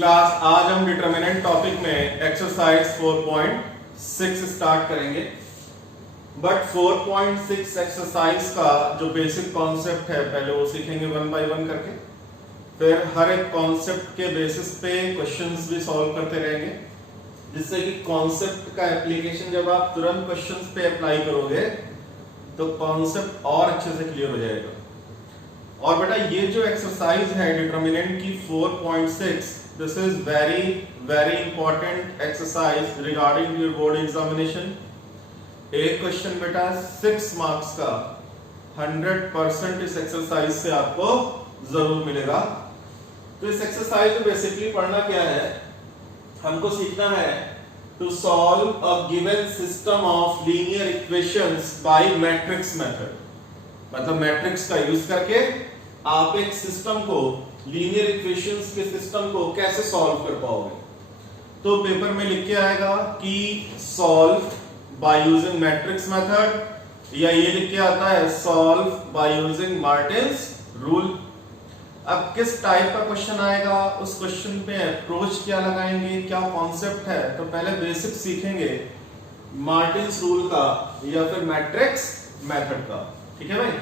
Class आज हम determinant topic में एक्सरसाइज 4.6 स्टार्ट करेंगे। बट 4.6 एक्सरसाइज का जो बेसिक कॉन्सेप्ट है पहले वो सीखेंगे वन बाय वन करके, फिर हर एक कॉन्सेप्ट के बेसिस पे क्वेश्चंस भी सॉल्व करते रहेंगे, जिससे कि कॉन्सेप्ट का एप्लीकेशन जब आप तुरंत क्वेश्चंस पे अप्लाई करोगे तो कॉन्सेप्ट और अच्छे से क्लियर हो जाएगा। और बेटा ये जो एक्सरसाइज है डिटरमिनेंट की 4.6, this is very very important exercise regarding your board examination. एक क्वेश्चन बेटा 6 मार्क्स का 100% इस एक्सरसाइज से आपको जरूर मिलेगा। तो इस एक्सरसाइज में बेसिकली पढ़ना क्या है, हमको सीखना है to solve a given system of linear equations by matrix method. मतलब मैट्रिक्स का यूज करके आप एक सिस्टम को, लीनियर इक्वेशंस के सिस्टम को कैसे सॉल्व कर पाओगे। तो पेपर में लिख के आएगा कि solve by using matrix method, या ये लिख के आता है solve by using Martins rule. अब किस टाइप का क्वेश्चन आएगा, उस क्वेश्चन पे अप्रोच क्या लगाएंगे, क्या कॉन्सेप्ट है, तो पहले बेसिक सीखेंगे मार्टिन्स रूल का या फिर मैट्रिक्स मेथड का। ठीक है भाई।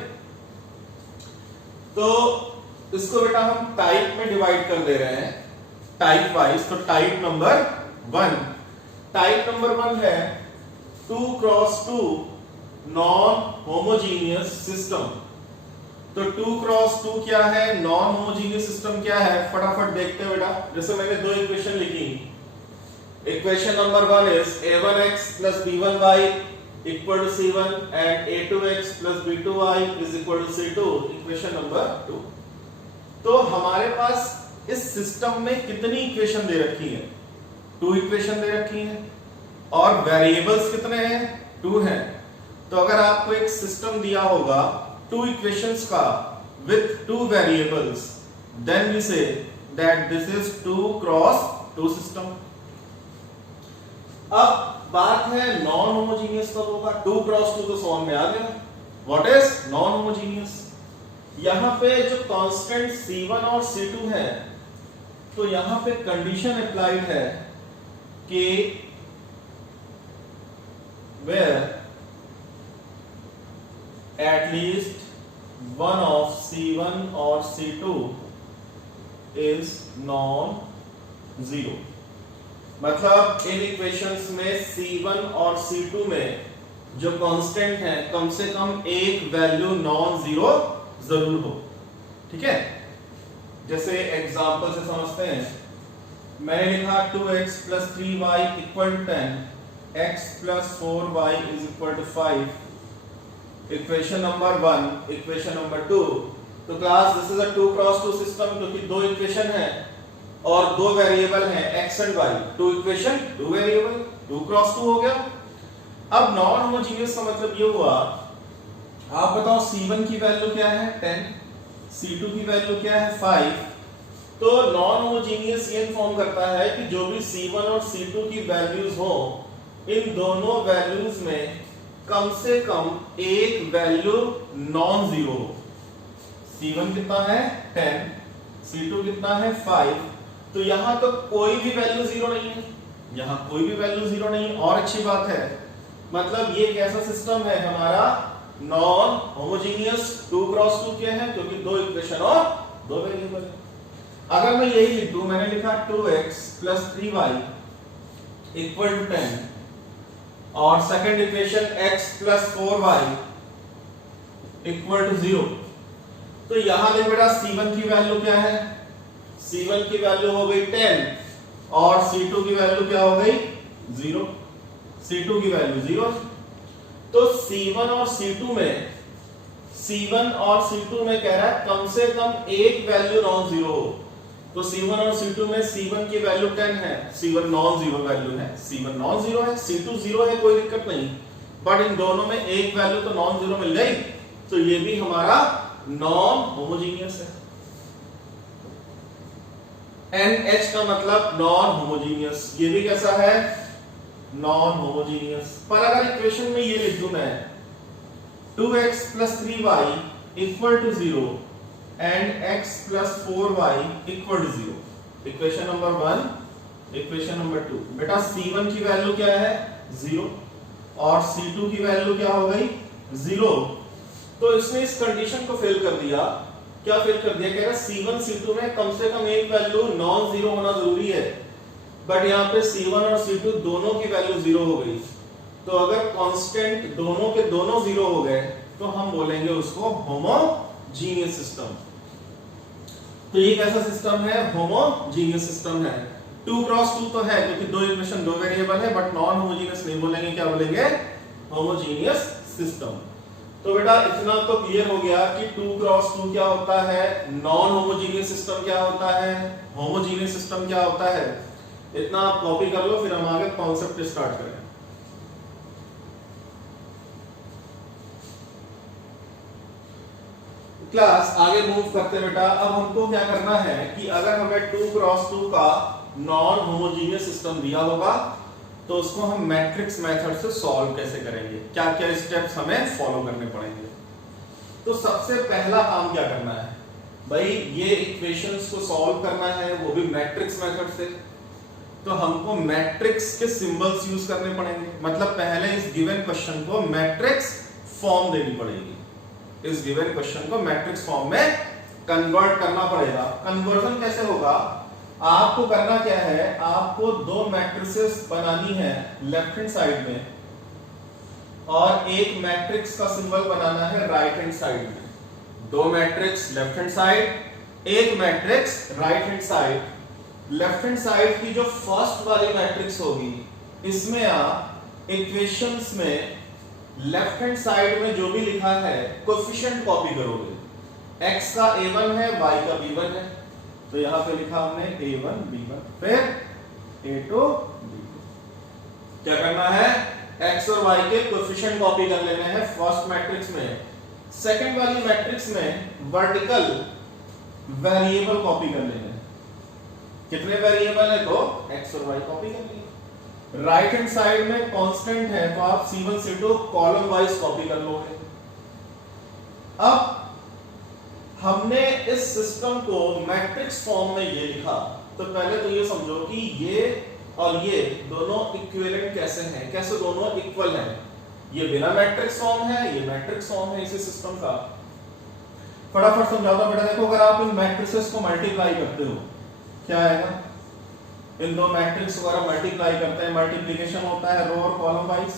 तो इसको बेटा हम टाइप में डिवाइड कर दे रहे हैं, टाइप वाइज। तो टाइप नंबर 1, टाइप नंबर 1 है 2x2 नॉन होमोजीनियस सिस्टम। तो 2x2 क्या है, नॉन होमोजीनियस सिस्टम क्या है, फटाफट देखते हैं बेटा। जैसे मैंने दो इक्वेशन लिखी, equation number 1 is a1x plus b1y equal to c1 and a2x plus b2y is equal to c2, equation number 2। तो हमारे पास इस सिस्टम में कितनी इक्वेशन दे रखी है, 2 इक्वेशन दे रखी हैं, और वेरिएबल्स कितने हैं, 2 हैं। तो अगर आपको एक सिस्टम दिया होगा 2 इक्वेशंस का with 2 variables, then we say that this is 2x2 system। अब बात है नॉन होमोजीनियस कब होगा, 2x2 तो समझ में आ गया व्हाट इज नॉन होमोजीनियस। यहां पे जो कांस्टेंट c1 और c2 है, तो यहां पे कंडीशन अप्लाइड है कि where at least one of c1 और c2 is non-zero। मतलब इन इक्वेशंस में c1 और c2 में जो कांस्टेंट है कम से कम एक वैल्यू नॉन जीरो जरूर हो। ठीक है, जैसे एग्जांपल से समझते हैं। मैंने लिखा 2x plus 3y equal to 10, x plus 4y is equal to 5, equation number 1, equation number 2। तो class this is a 2x2 system, क्योंकि दो इक्वेशन है और दो वेरिएबल हैं x and y। 2 equation 2 variable, 2x2 हो गया। अब नॉन होमोजीनियस का मतलब ये हुआ, आप बताओ c1 की वैल्यू क्या है 10, c2 की वैल्यू क्या है 5। तो नॉन होमोजीनियस ये इन्फॉर्म करता है कि जो भी c1 और c2 की वैल्यूज हो, इन दोनों वैल्यूज में कम से कम एक वैल्यू नॉन जीरो हो। c1 कितना है 10, c2 कितना है 5। तो यहां तो कोई भी वैल्यू जीरो नहीं है, यहां कोई भी वैल्यू जीरो नहीं है। और अच्छी बात है, मतलब ये कैसा सिस्टम है हमारा, नॉन होमोजीनियस। 2x2 क्या है, क्योंकि दो इक्वेशन और दो वेरिएबल है। अगर मैं यही लिख दूं, मैंने लिखा 2x plus 3y equal to 10 और second equation x plus 4y equal to 0। तो यहां देख बेटा c1 की वैल्यू क्या है, c1 की वैल्यू हो गई 10 और c2 की वैल्यू क्या हो गई 0, c2 की वैल्यू 0। तो c1 और c2 में, c1 और c2 में कह रहा है कम से कम एक वैल्यू नॉन जीरो हो। तो c1 और c2 में c1 की वैल्यू 10 है, c1 नॉन जीरो वैल्यू है, c1 नॉन जीरो है, c2 जीरो है, कोई दिक्कत नहीं। बट इन दोनों में एक वैल्यू तो नॉन जीरो मिल गई, तो ये भी हमारा नॉन होमोजीनियस है। NH का मतलब नॉन होमोजीनियस, ये भी कैसा है, नॉन होमोजीनियस। पर अगर इक्वेशन में ये लिख दूं मैं 2x plus 3y equal to 0 and x plus 4y equal to 0, equation number 1, equation number 2। बेटा C1 की वैल्यू क्या है 0 और C2 की वैल्यू क्या हो गई 0। तो इसने इस कंडीशन को फेल कर दिया। क्या फेल कर दिया, कह रहा C1 C2 में कम से कम एक वैल्यू नॉन जीरो होना जरूरी है, बट यहाँ पे C1 और C2 दोनों की वैल्यू 0 हो गई। तो अगर कांस्टेंट दोनों के दोनों 0 हो गए तो हम बोलेंगे उसको होमोजीनियस सिस्टम। तो ये कैसा सिस्टम है, होमोजीनियस सिस्टम है। 2 क्रॉस 2 तो है क्योंकि दो इक्वेशन दो वेरिएबल है, बट नॉन होमोजीनियस नहीं बोलेंगे, क्या बोलेंगे, होमोजीनियस सिस्टम। तो बेटा इतना तो क्लियर हो गया कि 2 क्रॉस 2 क्या होता है, नॉन होमोजीनियस सिस्टम क्या होता है, होमोजीनियस सिस्टम क्या होता है। इतना आप कॉपी कर लो, फिर हम आगे कॉन्सेप्ट स्टार्ट करें। क्लास आगे मूव करते बेटा। अब हमको क्या करना है कि अगर हमें 2 क्रॉस 2 का नॉन होमोजीनियस सिस्टम दिया होगा तो उसको हम मैट्रिक्स मेथड से सॉल्व कैसे करेंगे, क्या क्या स्टेप्स हमें फॉलो करने पड़ेंगे। तो सबसे पहला काम क्या करना है भाई, ये इक्वेशंस को सॉल्व करना है, वो भी मैट्रिक्स मेथड से। तो हमको मैट्रिक्स के सिंबल्स यूज करने पड़ेंगे। मतलब पहले इस गिवन क्वेश्चन को मैट्रिक्स फॉर्म देनी पड़ेगी, इस गिवन क्वेश्चन को मैट्रिक्स फॉर्म में कन्वर्ट करना पड़ेगा। कन्वर्जन कैसे होगा, आपको करना क्या है, आपको दो मैट्रिसेस बनानी है लेफ्ट हैंड साइड में और एक मैट्रिक्स का सिंबल बनाना है राइट हैंड साइड में। दो मैट्रिक्स लेफ्ट हैंड साइड, एक matrix right hand side. Left hand side की जो फर्स्ट वाली मैट्रिक्स होगी, इसमें आप इक्वेशंस में लेफ्ट हैंड साइड में जो भी लिखा है कोएफिशिएंट कॉपी करोगे। x का a1 है, y का b1 है, तो यहां पे लिखा हमने a1 b1, फिर a2 b2। क्या करना है, x और y के कोएफिशिएंट कॉपी कर लेने हैं फर्स्ट मैट्रिक्स में। सेकंड वाली मैट्रिक्स में वर्टिकल वेरिएबल कॉपी कर लेने हैं। कितने वेरिएबल है, तो x और y कॉपी कर लेंगे। राइट हैंड साइड में कांस्टेंट है तो आप C1 C2 column wise copy कर लोगे। अब हमने इस सिस्टम को मैट्रिक्स फॉर्म में ये लिखा, तो पहले तो ये समझो कि ये और ये दोनं इक्विवेलेंट कैसे हैं, कैसे दोनों इक्वल हैं। ये बिना मैट्रिक्स फॉर्म है, ये मैट्रिक्स फॉर्म है इसी सिस्टम का। फटाफट समझाता हूं बेटा। देखो अगर आप इन मैट्रिसेस को मल्टीप्लाई करते हो क्या आएगा, इन दो मैट्रिक्स वगैरह मल्टीप्लाई करते हैं, मल्टीप्लिकेशन होता है रो और कॉलम वाइज,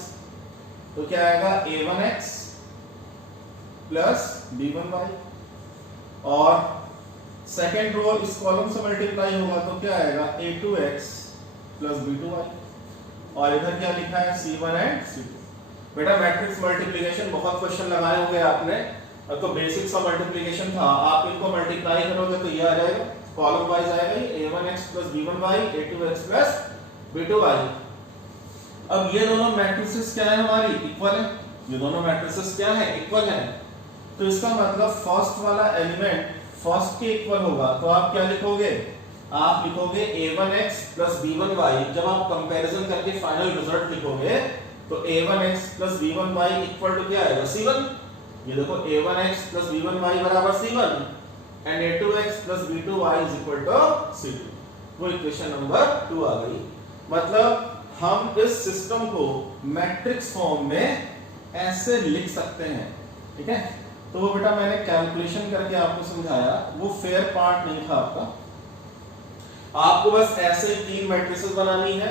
तो क्या आएगा a1x प्लस b1y, और सेकेंड रो इस कॉलम से मल्टीप्लाई होगा तो क्या आएगा a2x प्लस b2y, और इधर क्या लिखा है c1 एंड c2। बेटा मैट्रिक्स मल्टीप्लिकेशन बहुत क्वेश्चन लगाए होंगे आपने, तो बेसिक सा मल्टीप्लिकेशन था, आप इनको मल्टीप्लाई करोगे तो ये आ जाएगा, कॉलम वाइज आएगा a1x plus b1y, a2x plus b2y। अब ये दोनों मैट्रिसेस क्या है हमारी, इक्वल है। ये दोनों मैट्रिसेस क्या है, इक्वल है। तो इसका मतलब फर्स्ट वाला एलिमेंट फर्स्ट के इक्वल होगा, तो आप क्या लिखोगे, आप लिखोगे a1x प्लस b1y। जब आप कंपैरिजन करके फाइनल रिजल्ट लिखोगे तो a1x plus b1y equal to क्या आएगा, c1। ये देखो a1x प्लस b1y बराबर c1 and a2x plus b2y is equal to c2। वो इक्वेशन नंबर 2 आ गई। मतलब हम इस सिस्टम को मैट्रिक्स फॉर्म में ऐसे लिख सकते हैं, ठीक है। तो वो बेटा मैंने कैलकुलेशन करके आपको समझाया, वो फेयर पार्ट नहीं था आपका। आपको बस ऐसे 3 मैट्रिसेस बनानी है,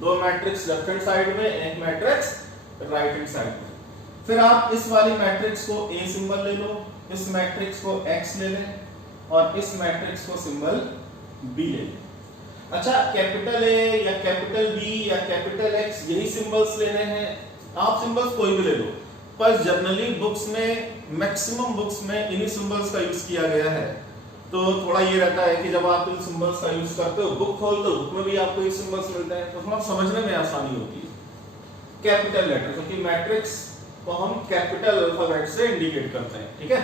2 मैट्रिक्स लेफ्ट हैंड साइड में, एक मैट्रिक्स राइट हैंड साइड में। फिर आप इस वाली मैट्रिक्स को a सिंबल ले लो, इस मैट्रिक्स को x ले लें और इस मैट्रिक्स को सिंबल b ले लें। अच्छा, कैपिटल A या कैपिटल B या कैपिटल X यही सिंबल्स लेने हैं, आप सिंबल्स कोई भी ले लो, पर जनरली बुक्स में, मैक्सिमम बुक्स में इन्हीं सिंबल्स का यूज किया गया है। तो थोड़ा ये रहता है कि जब आप इन सिंबल्स का यूज करते हो, बुक खोलते हो, बुक में भी आपको ये सिंबल्स मिलते हैं, तो थोड़ा समझने में आसानी होती है। कैपिटल लेटर, क्योंकि मैट्रिक्स को हम कैपिटल अल्फाबेट से इंडिकेट करते हैं, ठीक है।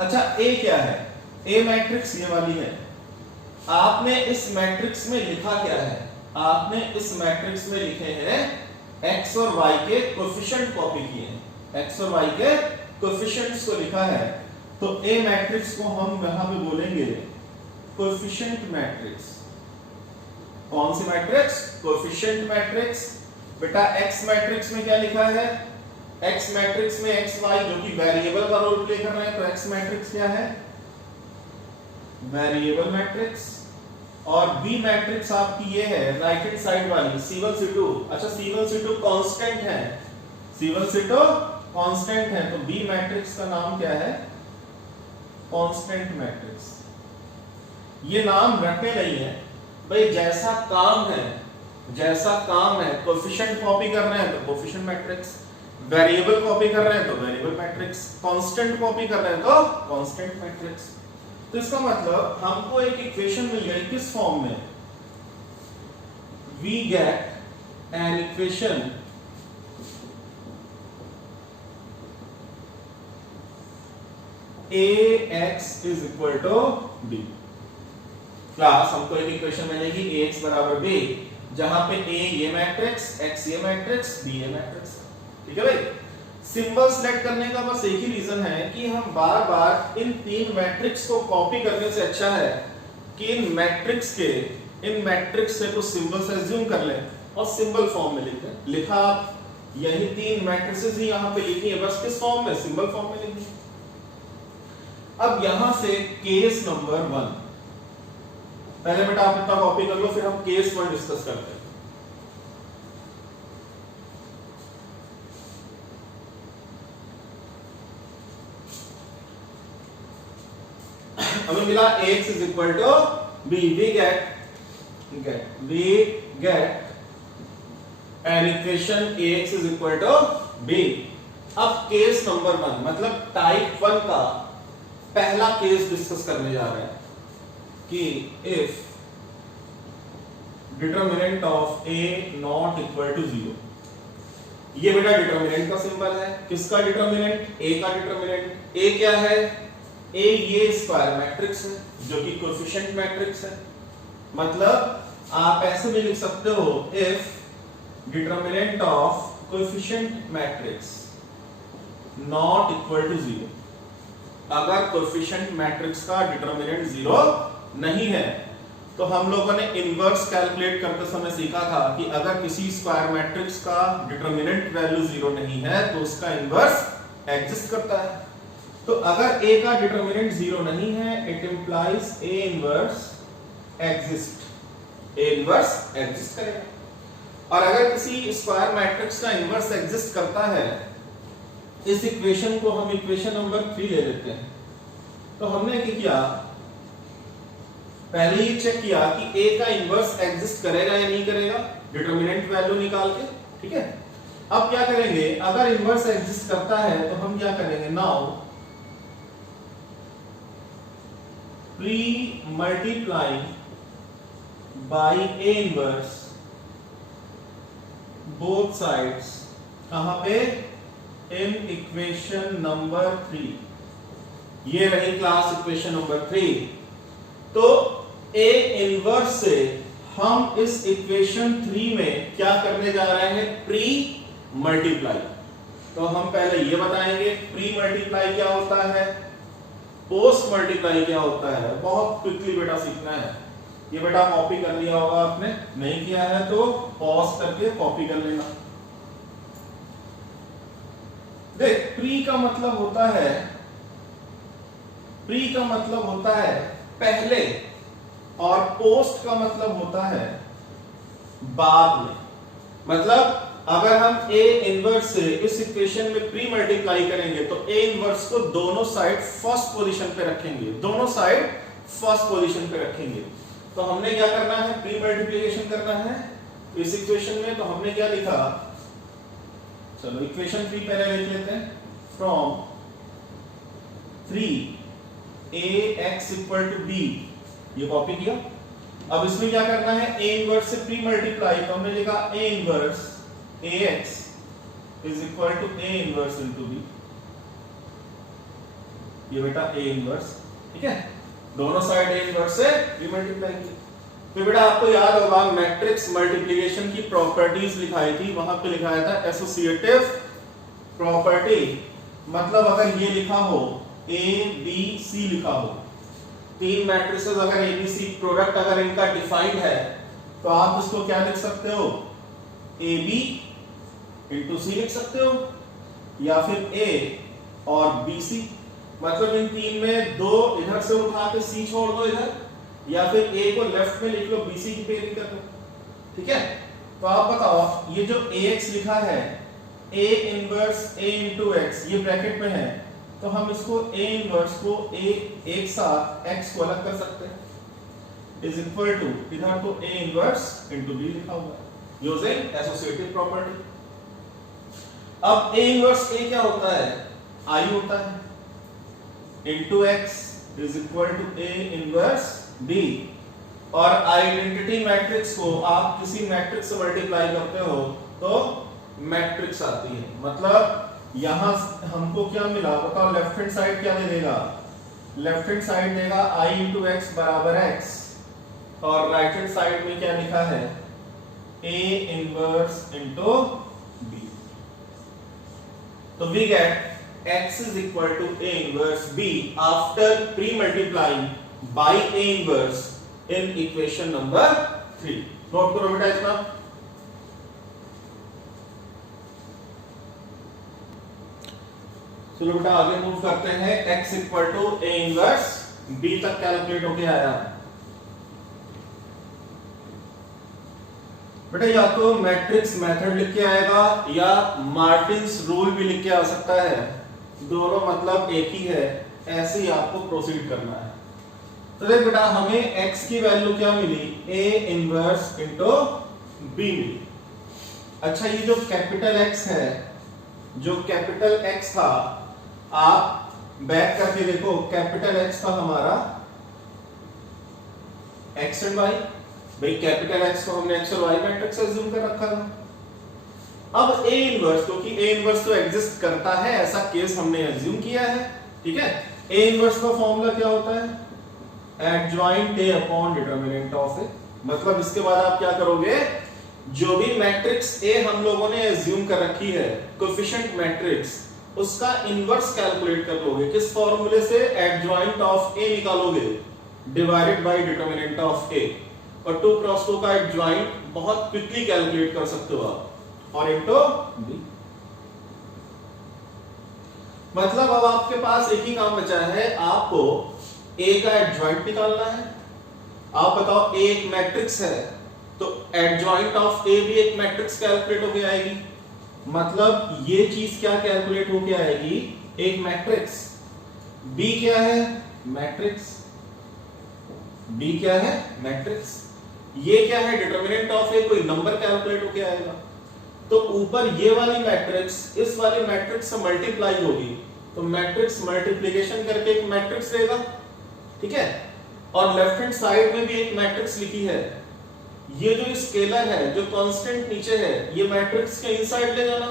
अच्छा, A क्या है, A मैट्रिक्स ये वाली है। आपने इस मैट्रिक्स में लिखा क्या है, आपने इस मैट्रिक्स में लिखे हैं x और y के कोएफिशिएंट कॉपी किए हैं, x और y के कोएफिशिएंट्स को लिखा है। तो A मैट्रिक्स को हम यहां पे बोलेंगे कोएफिशिएंट मैट्रिक्स। कौन सी मैट्रिक्स? Coefficient matrix. बेटा एक्स मैट्रिक्स में क्या लिखा है? एक्स मैट्रिक्स में एक्स वाई जो कि वेरिएबल का रोल प्ले कर रहे हैं, तो एक्स मैट्रिक्स क्या है? Variable matrix. और बी मैट्रिक्स आपकी ये है राइट हैंड साइड वाली C1 C2। अच्छा C1 C2 कांस्टेंट है, C1 C2 कांस्टेंट है, तो बी मैट्रिक्स का नाम क्या है? Constant matrix. ये नाम रटने नहीं है भाई, जैसा काम है, कोएफिशिएंट कॉपी कर रहे हैं तो कोएफिशिएंट मैट्रिक्स, वेरिएबल कॉपी कर रहे हैं तो वेरिएबल मैट्रिक्स, कांस्टेंट कॉपी कर रहे हैं तो कांस्टेंट मैट्रिक्स। तो इसका मतलब हमको एक इक्वेशन मिल गई किस फॉर्म में? We get an equation ax is equal to b। Class हमको एक इक्वेशन मिलेगी ax बराबर b, जहां पे a ये मैट्रिक्स, x ये मैट्रिक्स, b ये मैट्रिक्स। ठीक है भाई? सिंबल सेलेक्ट करने का बस एक ही रीजन है कि हम बार बार इन तीन मैट्रिक्स को कॉपी करने से अच्छा है कि इन मैट्रिक्स से कुछ सिंबल्स एज्यूम कर लें और सिंबल फॉर्म में लिख दें। लिखा आप यही तीन मैट्रिसेस ही यहां पे लिखी है, बस किस फॉर्म में? सिंबल फॉर्म में लिखी। अब यहां से केस नंबर 1, पहले बेटा आप इतना कॉपी कर लो, फिर हम केस 1 डिस्कस करते हैं। हमें मिला ax is equal to b। we get an equation ax is equal to b। अब केस नंबर 1 मतलब टाइप 1 का पहला केस डिस्कस करने जा रहे हैं कि if determinant of a not equal to 0। ये बेटा डिटरमिनेंट का सिंबल है। किसका डिटरमिनेंट? a का डिटरमिनेंट। a क्या है? a ये स्क्वायर मैट्रिक्स है जो कि कोएफिशिएंट मैट्रिक्स है। मतलब आप ऐसे भी लिख सकते हो if determinant of coefficient matrix not equal to 0। अगर कोएफिशिएंट मैट्रिक्स का डिटरमिनेंट 0 नहीं है तो हम लोगों ने इनवर्स कैलकुलेट करते समय सीखा था कि अगर किसी स्क्वायर मैट्रिक्स का डिटरमिनेंट वैल्यू 0 नहीं है तो उसका इनवर्स एग्जिस्ट करता है। तो अगर a का डिटरमिनेंट 0 नहीं है, it implies a inverse exist. a inverse exist करेगा। और अगर किसी स्क्वायर मैट्रिक्स का इनवर्स एग्जिस्ट करता है, इस इक्वेशन को हम इक्वेशन नंबर 3 ले लेते हैं। तो हमने क्या किया? पहले ही चेक किया कि a का इनवर्स एग्जिस्ट करेगा या नहीं करेगा, डिटरमिनेंट वैल्यू निकाल के। ठीक है? अब क्या करेंगे? अगर इनवर्स एग्जिस्ट करता है तो हम क्या करेंगे? Now pre multiplying by a inverse both sides, कहां पे? In equation number 3। ये रही क्लास इक्वेशन नंबर 3। तो a इनवर्स से हम इस इक्वेशन 3 में क्या करने जा रहे हैं? Pre multiply. तो हम पहले ये बताएंगे प्री मल्टीप्लाई क्या होता है, पोस्ट मल्टीप्लाई क्या होता है। बहुत क्विकली बेटा सीखना है। ये बेटा कॉपी कर लिया होगा आपने, नहीं किया है तो पॉज करके कॉपी कर लेना। देख, प्री का मतलब होता है पहले, और पोस्ट का मतलब होता है बाद में। मतलब अगर हम a इनवर्स से इस इक्वेशन में प्री मल्टीप्लाई करेंगे तो a इनवर्स को दोनों साइड फर्स्ट पोजीशन पे रखेंगे। तो हमने क्या करना है? प्री मल्टीप्लिकेशन करना है इस इक्वेशन में। तो हमने क्या लिखा? चलो इक्वेशन 3 पहले लिख लेते हैं। From 3ax equal to b, ये कॉपी किया। अब इसमें क्या करना है? a इनवर्स से प्री मल्टीप्लाई, तो हमने लिखा a inverse ax is equal to a inverse into b। ये बेटा a इनवर्स, ठीक है? दोनों साइड a इनवर्स से प्री मल्टीप्लाई की। फिर बेटा आपको याद होगा मैट्रिक्स मल्टीप्लिकेशन की प्रॉपर्टीज लिखाई थी, वहां पे लिखाया था एसोसिएटिव प्रॉपर्टी। मतलब अगर ये लिखा हो a b c लिखा हो तीन मैट्रिसेस अगर एबीसी प्रोडक्ट अगर इनका डिफाइंड है तो आप इसको क्या लिख सकते हो, AB इंटू सी लिख सकते हो, या फिर A और BC, मतलब इन तीन में दो इधर से उठा के C छोड़ दो इधर, या फिर A को लेफ्ट में लिख लो, BC की पेयरिंग कर लो। ठीक है, तो आप बताओ ये जो AX लिखा है A inverse A into x, ये ब्रैकेट में है, तो हम इसको A इनवर्स को A एक साथ x को अलग कर सकते हैं, इज इक्वल टू इधर तो A इनवर्स इंटू B लिखा हुआ है यूजिंग एसोसिएटिव प्रॉपर्टी। अब A इनवर्स A क्या होता है, I होता है into x is equal to A inverse B, और आइडेंटिटी मैट्रिक्स को आप किसी मैट्रिक्स से मल्टीप्लाई करते हो तो मैट्रिक्स आती है। मतलब यहां हमको क्या मिला बताओ, लेफ्ट हैंड साइड क्या दे देगा, लेफ्ट हैंड साइड देगा I इंटू एक्स बराबर x, और राइट हैंड साइड में क्या लिखा है A इनवर्स इंटू B। तो we get x is equal to A inverse B after pre-multiplying by A inverse in equation number 3। Note करो बेटा इतना। चलो बेटा आगे मूव करते हैं, x equal to A inverse B तक कैलकुलेट होके आया। बेटा या तो मैट्रिक्स मेथड लिख के आएगा या मार्टिन्स रूल भी लिख के आ सकता है, दोनों मतलब एक ही है, ऐसे ही आपको प्रोसीड करना है। तो देख बेटा हमें x की वैल्यू क्या मिली, A इनवर्स इंटू B मिली। अच्छा ये जो कैपिटल X है, जो कैपिटल X था, आप बैक करके देखो, कैपिटल X था हमारा x एंड y, भाई कैपिटल X को हमने x और y मैट्रिक्स अज्यूम कर रखा था। अब A इनवर्स, क्योंकि A इनवर्स तो एग्जिस्ट करता है, ऐसा केस हमने अज्यूम किया है। ठीक है, A इनवर्स का फॉर्मूला क्या होता है, adjoint A upon determinant of A। मतलब इसके बाद आप क्या करोगे, जो भी मैट्रिक्स A हम लोगों ने अज्यूम कर रखी है कोएफिशिएंट मैट्रिक्स, उसका इनवर्स कैलकुलेट कर लोगे, किस फॉर्मूले से, एडजॉइंट ऑफ A निकालोगे divided by determinant of A, और 2 क्रॉस 2 का एडजॉइंट बहुत क्विकली कैलकुलेट कर सकते हो आप, और इनटू B। मतलब अब आपके पास एक ही काम बचा है, आपको A का एडजॉइंट निकालना है। आप बताओ A एक मैट्रिक्स है तो एडजॉइंट ऑफ A भी एक मैट्रिक्स कैलकुलेट होके आएगी, मतलब ये चीज क्या कैलकुलेट होके आएगी, एक मैट्रिक्स। B क्या है, मैट्रिक्स, B क्या है, मैट्रिक्स। ये क्या है, डिटरमिनेंट ऑफ A, कोई नंबर कैलकुलेट होके आएगा। तो ऊपर ये वाली मैट्रिक्स इस वाली मैट्रिक्स से मल्टीप्लाई होगी, तो मैट्रिक्स मल्टीप्लिकेशन करके एक मैट्रिक्स देगा। ठीक है, और लेफ्ट हैंड साइड में भी एक मैट्रिक्स लिखी है, ये जो स्केलर है, जो कांस्टेंट नीचे है, ये मैट्रिक्स के इनसाइड ले जाना,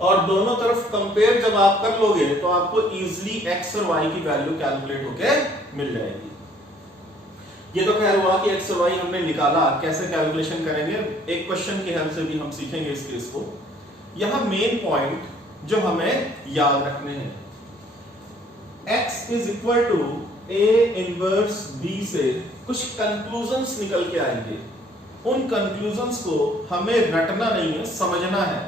और दोनों तरफ कंपेयर जब आप कर लोगे तो आपको इजीली x और y की वैल्यू कैलकुलेट होके मिल जाएगी। ये तो खैर हुआ कि x और y हमने निकाला, कैसे कैलकुलेशन करेंगे एक क्वेश्चन के हेल्प से भी हम सीखेंगे इस केस को। यहां मेन पॉइंट जो हमें याद रखने हैं, x is equal to A inverse B से कुछ कंक्लूजन्स निकल के आएंगे, उन कंक्लूजन्स को हमें रटना नहीं है, समझना है,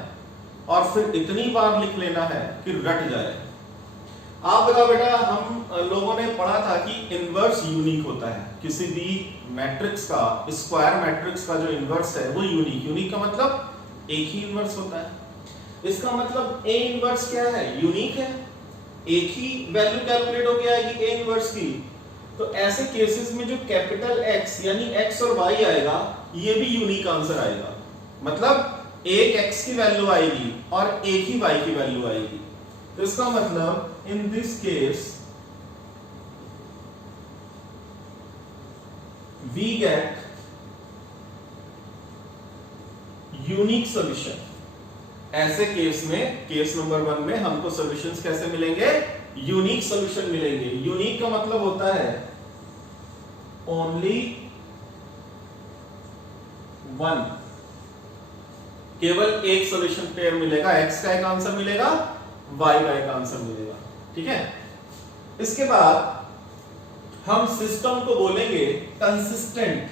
और फिर इतनी बार लिख लेना है कि रट जाए। आप बताओ बेटा, हम लोगों ने पढ़ा था कि इनवर्स यूनिक होता है, किसी भी मैट्रिक्स का, स्क्वायर मैट्रिक्स का जो इनवर्स है वो यूनिक, यूनिक का मतलब एक ही इनवर्स होता है। इसका मतलब A इनवर्स क्या है, यूनिक है, एक ही वैल्यू कैलकुलेट होके आएगी A इनवर्स की। तो ऐसे केसेस में जो कैपिटल X यानी X और Y आएगा, ये भी यूनिक आंसर आएगा, मतलब एक X की वैल्यू आएगी और एक ही Y की वैल्यू आएगी। तो इसका मतलब in this case we get unique solution. ऐसे केस में, केस नंबर 1 में हमको सॉल्यूशंस कैसे मिलेंगे, यूनिक सॉल्यूशन मिलेंगे। यूनिक का मतलब होता है ओनली वन, केवल एक सॉल्यूशन पेयर मिलेगा, x का एक आंसर मिलेगा, y का एक आंसर मिलेगा। ठीक है, इसके बाद हम सिस्टम को बोलेंगे consistent.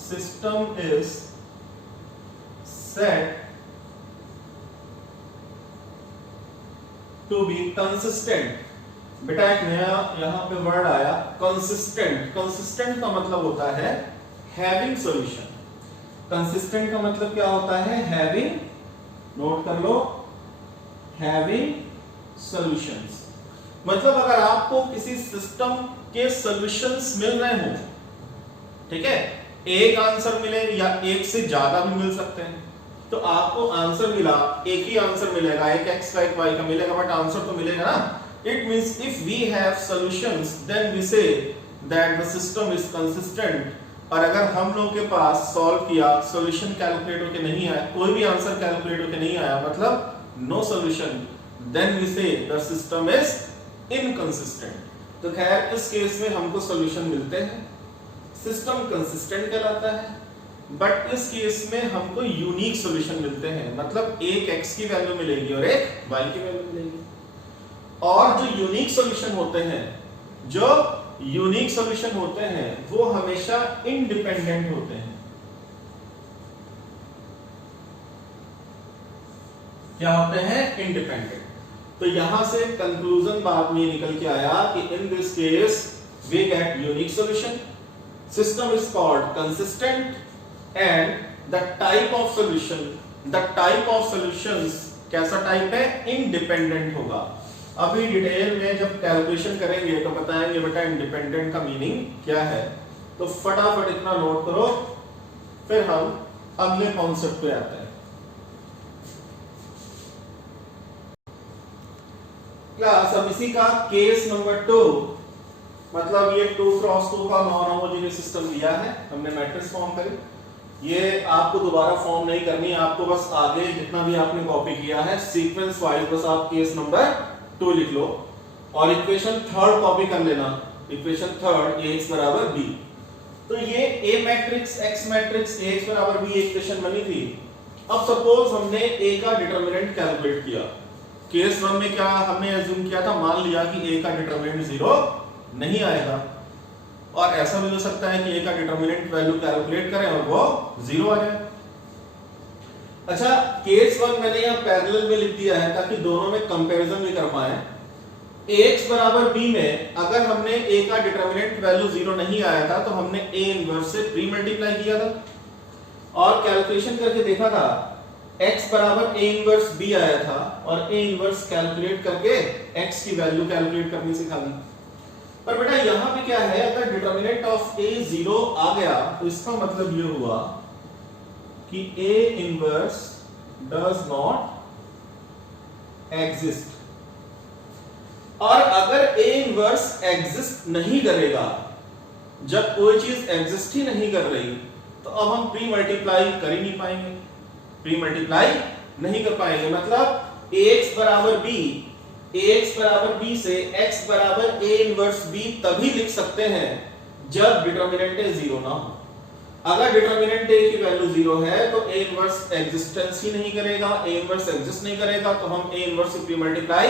System is set to be consistent. बेटा एक नया यहां पे वर्ड आया कंसिस्टेंट। कंसिस्टेंट का मतलब होता है हैविंग सॉल्यूशन। कंसिस्टेंट का मतलब क्या होता है? हैविंग, नोट कर लो, हैविंग सॉल्यूशंस। मतलब अगर आपको किसी सिस्टम के सॉल्यूशंस मिल रहे हो, ठीक है, एक आंसर मिले या एक से ज्यादा भी मिल सकते हैं, तो आपको आंसर मिला, एक ही आंसर मिलेगा, एक x का एक y का मिलेगा, बट आंसर तो मिलेगा ना। It means if we have solutions then we say that the system is consistent. और अगर हम लोग के पास सॉल्व किया, सॉल्यूशन कैलकुलेट होके नहीं आया, कोई भी आंसर कैलकुलेट होके नहीं आया, मतलब नो सॉल्यूशन, देन वी से द सिस्टम इज इनकंसिस्टेंट। तो खैर इस केस में हमको सॉल्यूशन मिलते हैं, सिस्टम कंसिस्टेंट कहलाता है। बट इस केस में हमको यूनिक सॉल्यूशन मिलते हैं, मतलब एक x की वैल्यू मिलेगी और एक y की वैल्यू मिलेगी। और जो यूनिक सॉल्यूशन होते हैं, जो यूनिक सॉल्यूशन होते हैं वो हमेशा इंडिपेंडेंट होते हैं। क्या होते हैं? इंडिपेंडेंट। तो यहां से कंक्लूजन बाद में निकल के आया कि in this case we get unique solution, system is called consistent, and the type of solutions कैसा टाइप है? इंडिपेंडेंट होगा। अभी डिटेल में जब कैलकुलेशन करेंगे तो बताएंगे बेटा इंडिपेंडेंट का मीनिंग क्या है। तो फटाफट इतना नोट करो, फिर हम अगले कॉन्सेप्ट पे आते हैं। क्लास अब इसी का केस नंबर 2, मतलब ये 2x2 का नॉन होमोजेनियस सिस्टम दिया है, हमने मैट्रिक्स फॉर्म करी। ये आपको दोबारा फॉर्म नहीं करनी है, आपको बस आगे जितना भी आपने कॉपी किया है सीक्वेंस वाइज बस आप केस नंबर 2 लिख लो और इक्वेशन थर्ड कॉपी कर लेना। इक्वेशन थर्ड Ax बराबर b। तो ये A matrix X matrix Ax बराबर b इक्वेशन बनी थी। अब सपोज हमने A का डिटरमिनेंट कैलकुलेट किया। केस 1 में क्या हमने अज्यूम किया था? मान लिया कि A का डिटरमिनेंट 0 नहीं आएगा, और ऐसा भी हो सकता है कि A का डिटरमिनेंट वैल्यू कैलकुलेट करें और वो 0 आ जाए। अच्छा, केस 1 मैंने यहां पैरेलल में लिख दिया है ताकि दोनों में कंपैरिजन भी कर पाए। Ax बराबर b में अगर हमने A का डिटरमिनेंट वैल्यू 0 नहीं आया था तो हमने A इनवर्स से प्री मल्टीप्लाई किया था और कैलकुलेशन करके देखा था, x बराबर A इनवर्स b आया था और A इनवर्स कैलकुलेट करके x की वैल्यू कैलकुलेट करनी सिखा दी। पर बेटा यहां पे क्या है, अगर डिटरमिनेंट ऑफ A 0 आ गया तो इसका मतलब ये हुआ कि A inverse does not exist. और अगर A इनवर्स एग्जिस्ट नहीं करेगा, जब कोई चीज एग्जिस्ट ही नहीं कर रही, तो अब हम प्री मल्टीप्लाई कर ही नहीं पाएंगे, प्री मल्टीप्लाई नहीं कर पाएंगे। मतलब Ax बराबर b, Ax बराबर b से x बराबर A इनवर्स b तभी लिख सकते हैं जब डिटरमिनेंट 0 ना हो। अगर डिटरमिनेंट A की वैल्यू 0 है तो A इनवर्स एग्जिस्टेंस ही नहीं करेगा, A इनवर्स एग्जिस्ट नहीं करेगा तो हम A इनवर्स से प्री मल्टीप्लाई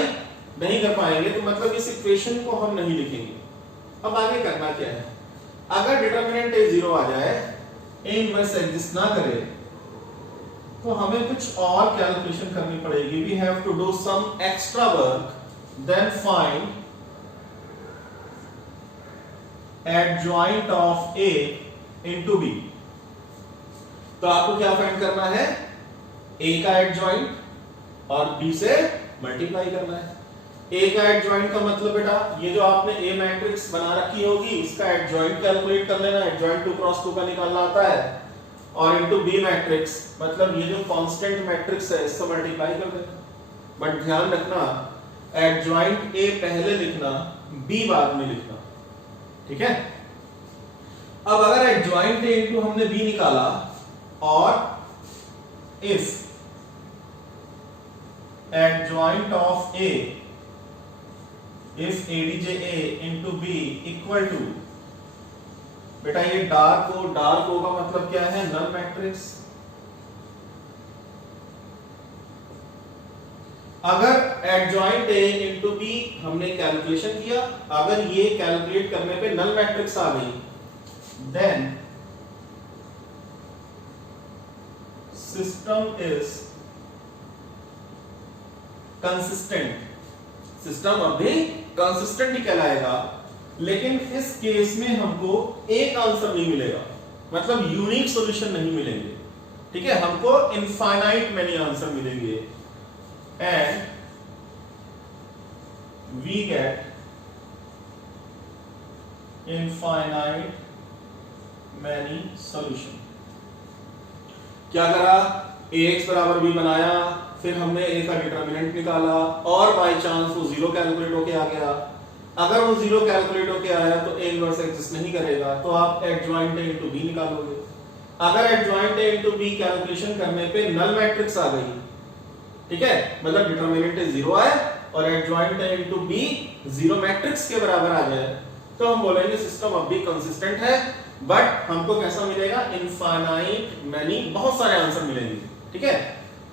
नहीं कर पाएंगे। तो मतलब इस इक्वेशन को हम नहीं लिखेंगे। अब आगे करना क्या है, अगर डिटरमिनेंट A 0 आ जाए, A इनवर्स एग्जिस्ट ना करे, तो हमें कुछ और कैलकुलेशन करनी पड़ेगी। We have to do some extra work, then find adjoint of A into B। तो आपको क्या फाइंड करना है? A का एडजॉइंट और B से मल्टीप्लाई करना है। A का एडजॉइंट का मतलब बेटा ये जो आपने A मैट्रिक्स बना रखी होगी इसका एडजॉइंट कैलकुलेट कर लेना, एडजॉइंट 2x2 का निकालना आता है, और इनटू B मैट्रिक्स मतलब ये जो कांस्टेंट मैट्रिक्स है इसका मल्टीप्लाई कर देना। बट ध्यान रखना एडजॉइंट A पहले लिखना, B बाद में लिखना, ठीक है। अब अगर एडजॉइंट A इनटू हमने B निकाला और if adjoint of A if ADJ into B equal to, बेटा ये डार्क होगा मतलब क्या है? Null matrix. अगर एडजॉइंट ए इंटू बी हमने कैलकुलेशन किया, अगर ये कैलकुलेट करने पे नल मैट्रिक्स आ गई, then system is consistent. System अभी कंसिस्टेंट ही कहलाएगा, लेकिन इस केस में हमको एक आंसर नहीं मिलेगा, मतलब यूनिक सॉल्यूशन नहीं मिलेंगे, ठीक है, हमको इनफाइनाइट मेनी आंसर मिलेंगे, and we get infinite many solution. क्या करा, ax बराबर b बनाया, फिर हमने a का डिटरमिनेंट निकाला, और बाय चांस वो जीरो कैलकुलेट होके आ गया। अगर वो जीरो कैलकुलेट होके आया तो a इनवर्स एग्जिस्ट नहीं करेगा, तो आप एडजॉइंट a इनटू b निकालोगे। अगर adjoint a into b calculation करने पे नल मैट्रिक्स आ गई, ठीक है, मतलब डिटरमिनेंट जीरो आए और adjoint a into b zero matrix के बराबर आ जाए, तो हम बोलेंगे सिस्टम अब भी कंसिस्टेंट है, बट हमको कैसा मिलेगा, इनफाइनाइट मैनी, बहुत सारे आंसर मिलेंगे, ठीक है।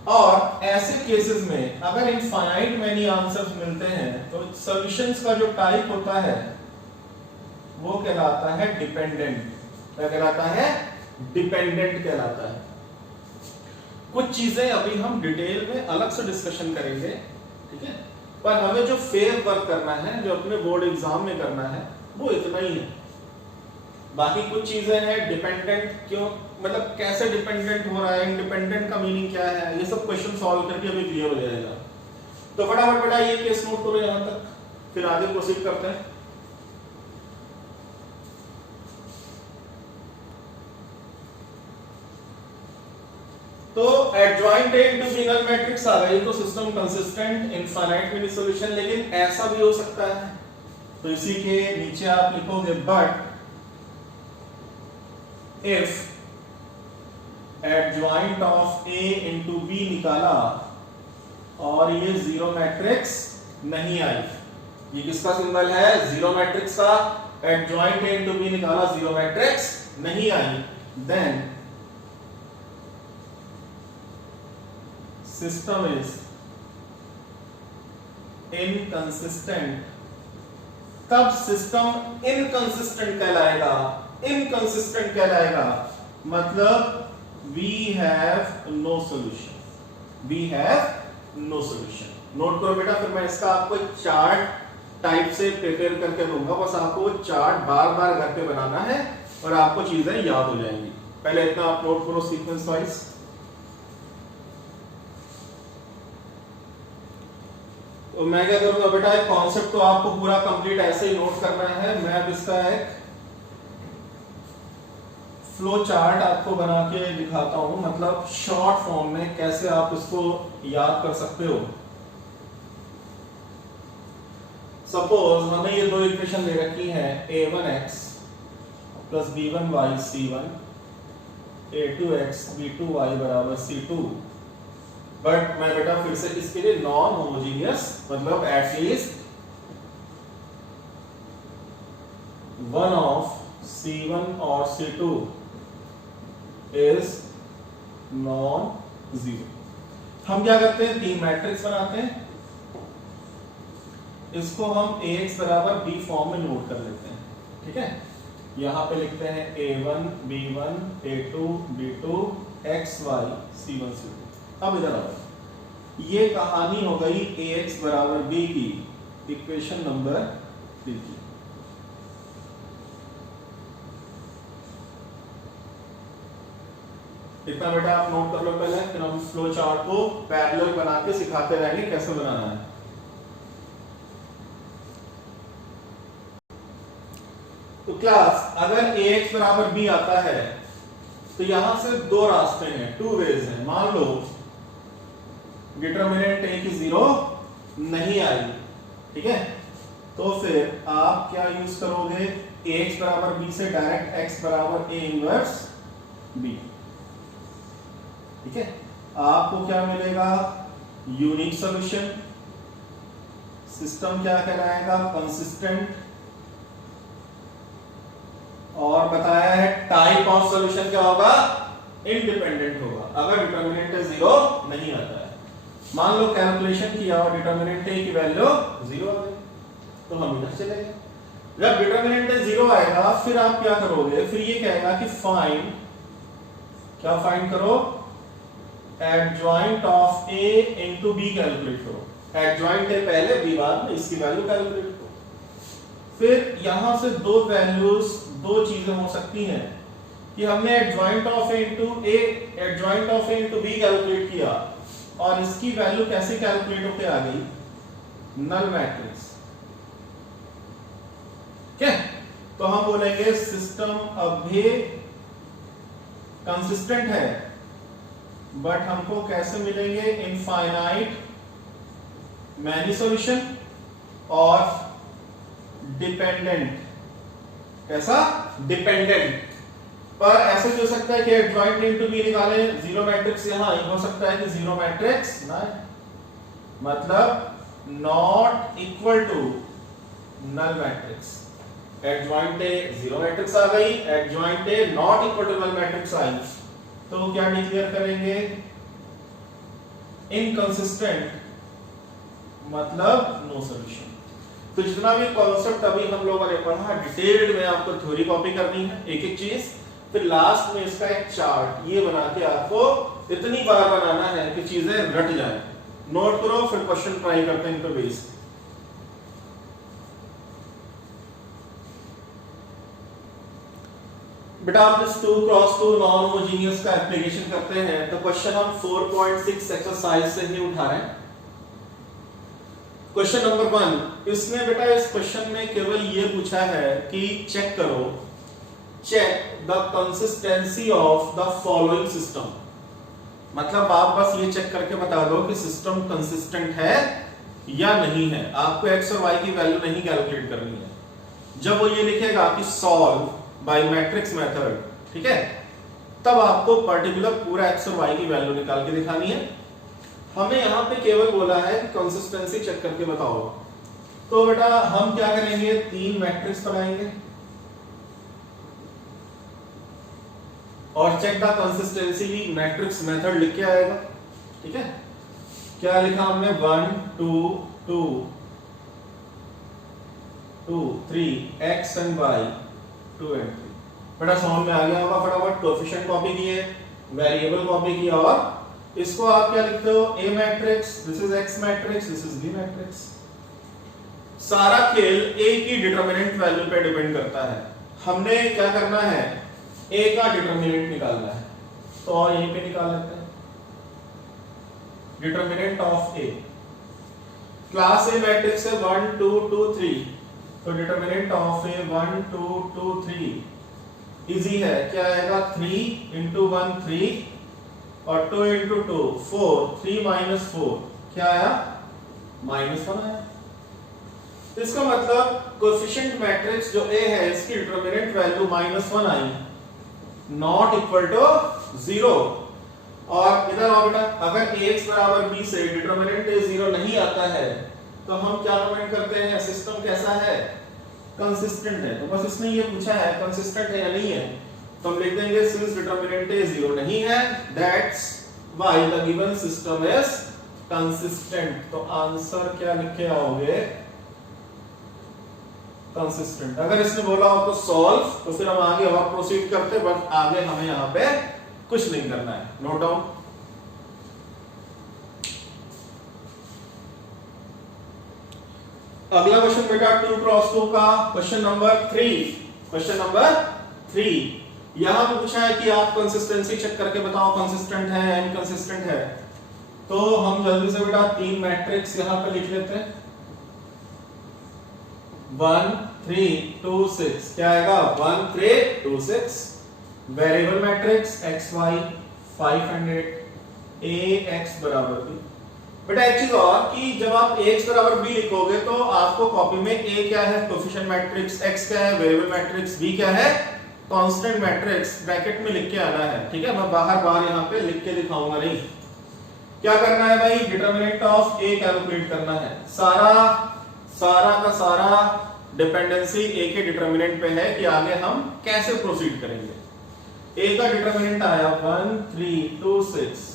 और ऐसे केसेस में अगर इनफाइनाइट मैनी आंसर्स मिलते हैं तो सॉल्यूशंस का जो टाइप होता है वो कहलाता है डिपेंडेंट। क्या कहलाता है, डिपेंडेंट कहलाता है। कुछ चीजें अभी हम डिटेल में अलग से डिस्कशन करेंगे, ठीक है, पर हमें जो फेयर वर्क करना है, जो अपने बोर्ड एग्जाम में करना है, वो इतना ही है। बाकी कुछ चीजें हैं डिपेंडेंट, क्यों, मतलब कैसे डिपेंडेंट हो रहा है, इंडिपेंडेंट का मीनिंग क्या है, ये सब क्वेश्चन सॉल्व करके अभी क्लियर हो जाएगा। तो फटाफट बेटा ये केस नोट करो यहां तक, फिर आगे प्रोसीड करते हैं। तो adjoint A into B null matrix आ गई तो system consistent, infinite many solution. लेकिन ऐसा भी हो सकता है, तो इसी के नीचे आप लिखोगे but if adjoint of A into B निकाला और ये जीरो मैट्रिक्स नहीं आई, ये किसका सिंबल है, जीरो मैट्रिक्स का, adjoint A into B निकाला, जीरो मैट्रिक्स नहीं आई, then system is inconsistent। कब सिस्टम इनकंसिस्टेंट कहलाएगा, इनकंसिस्टेंट कहलाएगा, मतलब we have no solution, we have no solution. Note करो बेटा, फिर मैं इसका आपको चार्ट टाइप से प्रिपेयर करके दूंगा, बस आपको चार्ट बार बार घर पे बनाना है और आपको चीजें याद हो जाएंगी। पहले इतना आप नोट करो सीक्वेंस वाइज। तो मैं क्या करूंगा बेटा, एक कॉन्सेप्ट तो आपको पूरा कंप्लीट ऐसे ही नोट करना है, मैं अब इसका एक फ्लो चार्ट आपको बना के दिखाता हूं, मतलब शॉर्ट फॉर्म में कैसे आप इसको याद कर सकते हो। सपोज हमें ये दो इक्वेशन दे रखी है, a1x plus b1y c1, a2x b2y बराबर c2, बट मैं बेटा फिर से इसके लिए नॉन होमोजीनियस, मतलब एटलीस्ट वन ऑफ c1 और c2 इज नॉन जीरो। हम क्या करते हैं, तीन मैट्रिक्स बनाते हैं, इसको हम ax बराबर b फॉर्म में नोट कर लेते हैं, ठीक है। यहां पे लिखते हैं a1 b1 a2 b2 xy c1 c2। अब इधर आओ, ये कहानी हो गई ax बराबर b की, इक्वेशन नंबर 3 की। इतना बेटा आप नोट कर लो पहले, फिर हम फ्लो चार्ट को पैरेलल बना के सिखाते रहेंगे कैसे बनाना है। तो क्लास अगर ax बराबर b आता है तो यहां से दो रास्ते हैं, टू वेज हैं। मान लो डिटरमिनेंट a की जीरो नहीं आई, ठीक है, तो फिर आप क्या यूज करोगे, ax बराबर b से डायरेक्ट x बराबर a इनवर्स b, ठीक है। आपको क्या मिलेगा, यूनिक सॉल्यूशन, सिस्टम क्या कहलाएगा, कंसिस्टेंट, और बताया है टाइप ऑफ सॉल्यूशन क्या होगा, इंडिपेंडेंट होगा, अगर डिटरमिनेंट जीरो नहीं आता है। मान लो कैलकुलेशन किया और डिटरमिनेंट ए की वैल्यू 0 आ गई, तो हम इधर चले गए। जब डिटरमिनेंट ए 0 आएगा फिर आप क्या करोगे, फिर ये कहेगा कि फाइंड, क्या फाइंड करो, adjoint of A into B calculate करो। एडजॉइंट ए पहले, बी बाद में, इसकी वैल्यू कैलकुलेट करो। फिर यहां से दो वैल्यूज, दो चीजें हो सकती हैं कि हमने adjoint of A into B calculate किया और इसकी वैल्यू कैसे कैलकुलेट होके आ गई, नल मैट्रिक्स। क्या, तो हम बोलेंगे सिस्टम अभी कंसिस्टेंट है, बट हमको कैसे मिलेंगे, इनफाइनाइट मैनी सॉल्यूशन और डिपेंडेंट। कैसा, डिपेंडेंट। पर ऐसे हो सकता है कि एडजॉइंट इनटू बी निकाले, जीरो मैट्रिक्स यहां हो सकता है कि जीरो मैट्रिक्स ना, मतलब not equal to null matrix. Adjoint A zero matrix आ गई, adjoint A not equal to null matrix आई, तो क्या डिक्लेयर करेंगे, इनकंसिस्टेंट, मतलब नो सॉल्यूशन। तो जितना भी कॉन्सेप्ट अभी हम लोगों ने पढ़ा, डिटेल्ड में आपको थ्योरी कॉपी करनी है एक एक चीज, फिर लास्ट में इसका एक चार्ट ये बना के आपको इतनी बार बनाना है कि चीजें रट जाए। नोट करो, फिर क्वेश्चन ट्राई करते हैं इन पे बेस। बेटा आप इस 2 क्रॉस 2 नॉन होमोजेनियस का एप्लीकेशन करते हैं तो क्वेश्चन हम 4.6 एक्सरसाइज से ही उठा रहे हैं। क्वेश्चन नंबर 1, इसमें बेटा इस क्वेश्चन में केवल ये पूछा है कि चेक करो, check the consistency of the following system. मतलब आप बस ये चेक करके बता दो कि सिस्टम कंसिस्टेंट है या नहीं है, आपको एक्स और वाई की वैल्यू नहीं कैलकुलेट करनी है। जब वो ये लिखेगा कि सॉल्व बाय मैट्रिक्स मेथड, ठीक है, तब आपको पर्टिकुलर पूरा एक्स और वाई की वैल्यू निकाल के दिखानी है। हमें यहां पे केवल बोला है कि कंसिस्टेंसी चेक करके बताओ, तो बेटा हम क्या करेंगे, 3 मैट्रिक्स बनाएंगे और check the consistency matrix method लिख के आएगा। ठीक है, क्या लिखा हमने, 1 2 2 2 3 x एंड y 2 and 3। बेटा समझ में आ गया होगा, फटाफट कोएफिशिएंट कॉपी किए, वेरिएबल कॉपी किया और इसको आप क्या लिखते हो, a matrix, this is x matrix, this is b matrix. सारा खेल a की डिटरमिनेंट वैल्यू पे डिपेंड करता है। हमने क्या करना है, a का डिटरमिनेंट निकालना है, तो और यहीं पे निकाल लेते हैं, determinant of a। Class A matrix है 1 2 2 3, तो डिटरमिनेंट ऑफ A 1 2 2 3 इजी है, क्या आएगा, 3 into 1 3 और 2 into 2 4, 3 minus 4 क्या आया, -1 आया। इसका मतलब कोएफिशिएंट मैट्रिक्स जो A है इसकी डिटरमिनेंट वैल्यू -1 आई, नॉट इक्वल टू 0। और इधर आओ बेटा, अगर Ax बराबर B से डिटरमिनेंट A 0 नहीं आता है तो हम क्या कमेंट करते हैं, सिस्टम कैसा है, कंसिस्टेंट है। तो बस इसने ये पूछा है कंसिस्टेंट है या नहीं है, तो हम लिख देंगे सिंस डिटरमिनेंट A 0 नहीं है, that's why the given system is consistent. तो आंसर क्या लिख के आओगे, कंसिस्टेंट। अगर इसने बोला हो तो सॉल्व, तो फिर हम आगे और प्रोसीड करते, बट आगे हमें यहाँ पे कुछ नहीं करना है। Note down. अगला क्वेश्चन बेटा 2 क्रॉस 2 का क्वेश्चन नंबर 3। क्वेश्चन नंबर 3 यहां पे पूछा है कि आप कंसिस्टेंसी चेक करके बताओ कंसिस्टेंट है या इनकंसिस्टेंट है। तो हम जल्दी से बेटा 3 मैट्रिक्स यहां पे लिख लेते हैं, 1 3 2 6, क्या आएगा, 1 3 2 6। Variable matrix x y 5 and 8, ax बराबर b। बेटा एक चीज और कि जब आप ax बराबर b लिखोगे तो आपको कॉपी में a क्या है, कोएफिशिएंट मैट्रिक्स, x क्या है, वेरिएबल मैट्रिक्स, b क्या है, कांस्टेंट मैट्रिक्स, ब्रैकेट में लिख के आना है। ठीक है, मैं बाहर बाहर यहाँ पे लिख के दिखाऊंगा नहीं। क्या करना है भाई, डिटरमिनेंट ऑफ a कैलकुलेट करना है। सारा का सारा डिपेंडेंसी a के डिटरमिनेंट पे है कि आगे हम कैसे प्रोसीड करेंगे। a का डिटरमिनेंट आया 1 3 2 6,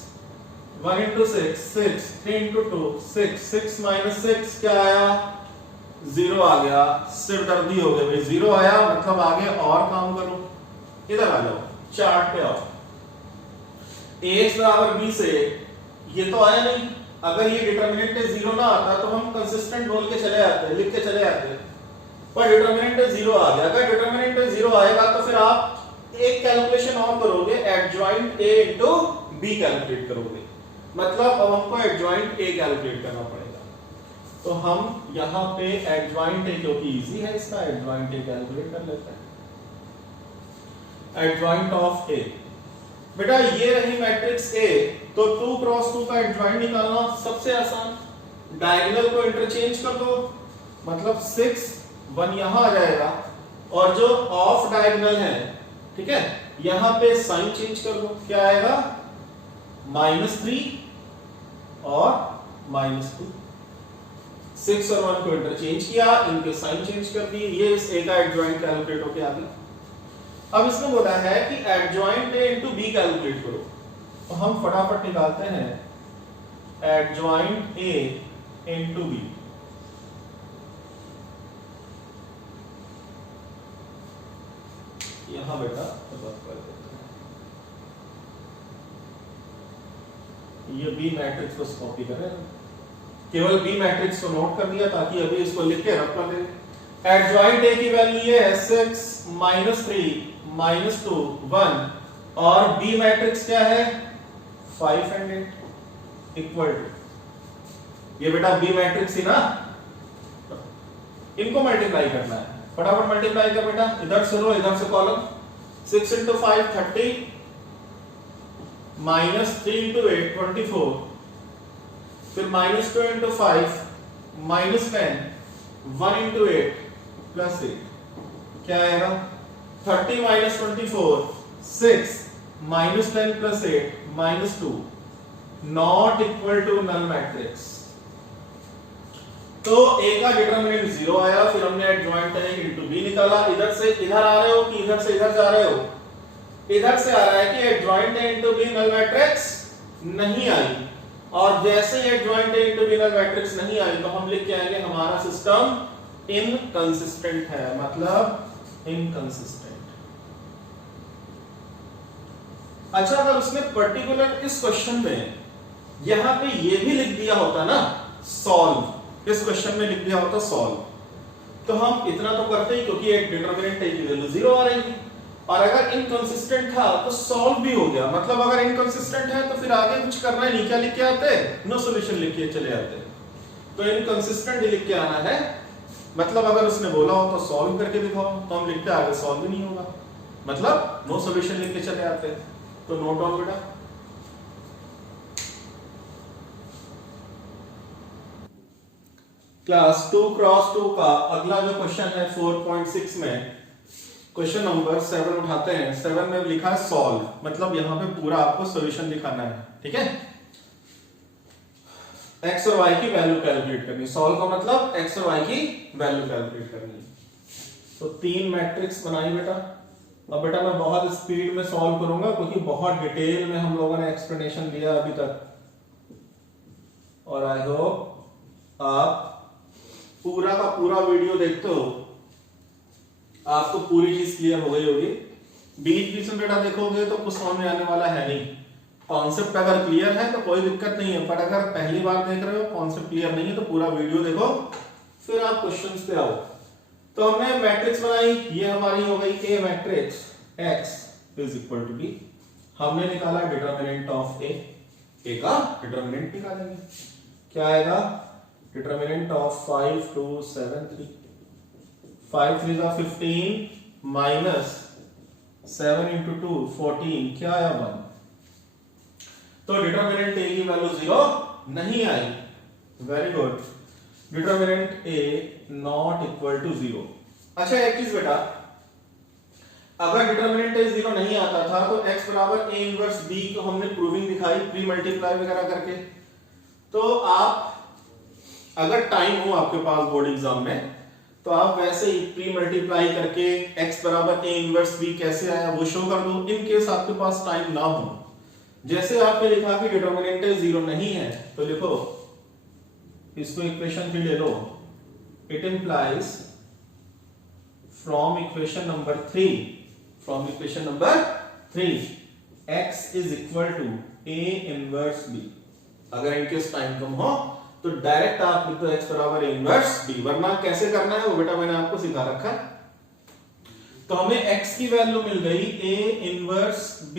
1 into 6 6, 3 into 2 6, 6 minus 6 क्या आया 0 आ गया। सिरदर्दी हो गई भाई, 0 आया मतलब आगे और काम करो। इधर आ जाओ चार्ट पे आओ। Ax बराबर b से ये तो आया नहीं, अगर ये डिटरमिनेंट 0 ना आता तो हम कंसिस्टेंट बोल के चले जाते, लिख के चले जाते, पर डिटरमिनेंट 0 आ गया। अगर डिटरमिनेंट 0 आएगा तो फिर आप एक कैलकुलेशन और करोगे, adjoint a into b calculate करोगे, मतलब अब हमको एडजॉइंट a कैलकुलेट करना पड़ेगा। तो हम यहां पे एडजॉइंट a, क्योंकि इजी है इसका, एडजॉइंट a कैलकुलेट कर लेते हैं। एडजॉइंट ऑफ a, बेटा ये रही मैट्रिक्स A, तो 2 क्रॉस 2 का एडजॉइंट निकालना सबसे आसान, डायगोनल को इंटरचेंज कर दो, मतलब 6 1 यहां आ जाएगा, और जो ऑफ डायगोनल है, ठीक है, यहां पे साइन चेंज कर दो, क्या आएगा -3 और -2। 6 और 1 को इंटरचेंज किया, इनके साइन चेंज कर दिए, ये इस A का एडजॉइंट कैलकुलेट होके आ गया। अब इसमें बोला है कि adjoint A into B calculate करो, तो हम फटाफट निकालते हैं एडजॉइंट A इनटू B। यहां बेटा कर देते हैं, ये B मैट्रिक्स को कॉपी करें, केवल B मैट्रिक्स को नोट कर दिया ताकि अभी इसको लिख के रख कर देंगे। एडजॉइंट A की वैल्यू ये है 6 -3 -2 1, और B मैट्रिक्स क्या है 5 and 8 इक्वल टू, ये बेटा B मैट्रिक्स ही ना, इनको मल्टीप्लाई करना है, फटाफट मल्टीप्लाई कर बेटा, इधर से रो इधर से कॉलम। 6 into 5 30, -3 into 8 24, फिर -2 into 5 -10, 1 into 8 plus 8, क्या आएगा 30 minus 24 6, -10 plus 8 -2, not equal to null matrix। तो A का डिटरमिनेंट 0 आया, फिर हमने एडजॉइंट A इनटू B निकाला। इधर से इधर आ रहे हो कि इधर से इधर जा रहे हो? इधर से आ रहा है कि adjoint A into B null matrix नहीं आई, और जैसे ही adjoint A into B null matrix नहीं आई तो हम लिख के आएंगे हमारा सिस्टम इनकंसिस्टेंट है, मतलब इनकंसिस्टेंट। अच्छा, अगर उसने पर्टिकुलर इस क्वेश्चन में यहां पे ये भी लिख दिया होता ना सॉल्व, इस क्वेश्चन में लिख दिया होता सॉल्व, तो हम इतना तो करते ही, क्योंकि एक डिटरमिनेंट A की वैल्यू 0 आ रही थी, और अगर इनकंसिस्टेंट था तो सॉल्व भी हो गया, मतलब अगर इनकंसिस्टेंट है तो फिर आगे कुछ करना ही नहीं, क्या लिख के आते, नो सॉल्यूशन लिख के चले आते। तो इनकंसिस्टेंट ही लिख के आना है, मतलब अगर उसने बोला हो तो सॉल्व करके दिखाओ, तो हम लिखते आगे सॉल्व भी नहीं होगा, मतलब नो सॉल्यूशन लिख के चले आते। तो नोट डाउन बेटा। क्लास 2 क्रॉस 2 का अगला जो क्वेश्चन है 4.6 में, क्वेश्चन नंबर 7 उठाते हैं। 7 में लिखा है सॉल्व, मतलब यहां पे पूरा आपको सॉल्यूशन दिखाना है, ठीक है। x और y की वैल्यू कैलकुलेट करनी, सॉल्व का मतलब x और y की वैल्यू कैलकुलेट करनी। तो 3 मैट्रिक्स बनाई बेटा। अब बेटा मैं बहुत स्पीड में सॉल्व करूंगा क्योंकि बहुत डिटेल में हम लोगों ने एक्सप्लेनेशन दिया अभी तक, और आई होप आप पूरा का पूरा वीडियो देखते हो, आपको पूरी चीज क्लियर हो गई होगी। बीच बीच में बेटा देखोगे तो कुछ समझ में आने वाला है नहीं। कॉन्सेप्ट अगर क्लियर है तो कोई दिक्कत नहीं है, पर अगर पहली बार देख रहे हो कॉन्सेप्ट क्लियर नहीं है तो पूरा वीडियो देखो, फिर आप क्वेश्चंस पे आओ। तो हमने मैट्रिक्स बनाई, ये हमारी हो गई A matrix x is equal to B। हमने निकाला डिटरमिनेंट ऑफ A, A का डिटरमिनेंट निकालेंगे, क्या आएगा डिटरमिनेंट ऑफ 5 2 7 3, 5 3 का 15 माइनस 7 into 2 14, क्या आया 1। तो डिटरमिनेंट A की वैल्यू 0 नहीं आई, very good. Determinant A not equal to 0। अच्छा एक चीज बेटा, अगर डिटरमिनेंट A 0 नहीं आता था तो x बराबर A इनवर्स B को हमने प्रूविंग दिखाई प्री मल्टीप्लाई वगैरह करके। तो आप अगर टाइम हो आपके पास बोर्ड एग्जाम में तो आप वैसे ही प्री मल्टीप्लाई करके x बराबर A इनवर्स B कैसे आया वो शो कर दो। इन केस आपके पास टाइम ना हो जैसे आपने लिखा कि डिटर्मिनेंट 0 नहीं है तो लिखो इसको इक्वेशन 3 ले लो। It implies from equation number 3 x is equal to a inverse b। अगर इनकेस टाइम कम हो तो डायरेक्ट आप लिख दो x बराबर a इनवर्स b, वरना कैसे करना है वो बेटा मैंने आपको सिखा रखा है। तो हमें x की वैल्यू मिल गई a इनवर्स b।